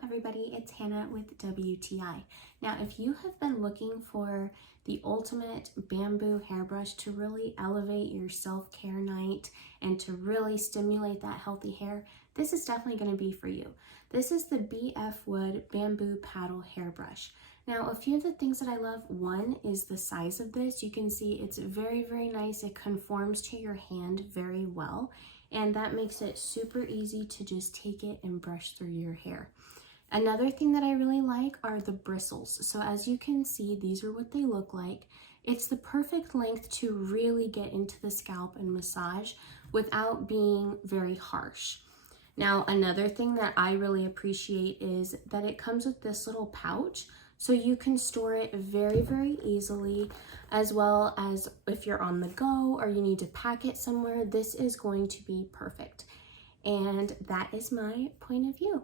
Hello everybody, it's Hannah with WTI. Now if you have been looking for the ultimate bamboo hairbrush to really elevate your self-care night and to really stimulate that healthy hair, this is definitely going to be for you. This is the BFWood bamboo paddle hairbrush. Now a few of the things that I love, one is the size of this. You can see it's very nice. It conforms to your hand very well. And that makes it super easy to just take it and brush through your hair. Another thing that I really like are the bristles. So as you can see, these are what they look like. It's the perfect length to really get into the scalp and massage without being very harsh. Now, another thing that I really appreciate is that it comes with this little pouch, so you can store it very easily, as well as if you're on the go or you need to pack it somewhere, this is going to be perfect. And that is my point of view.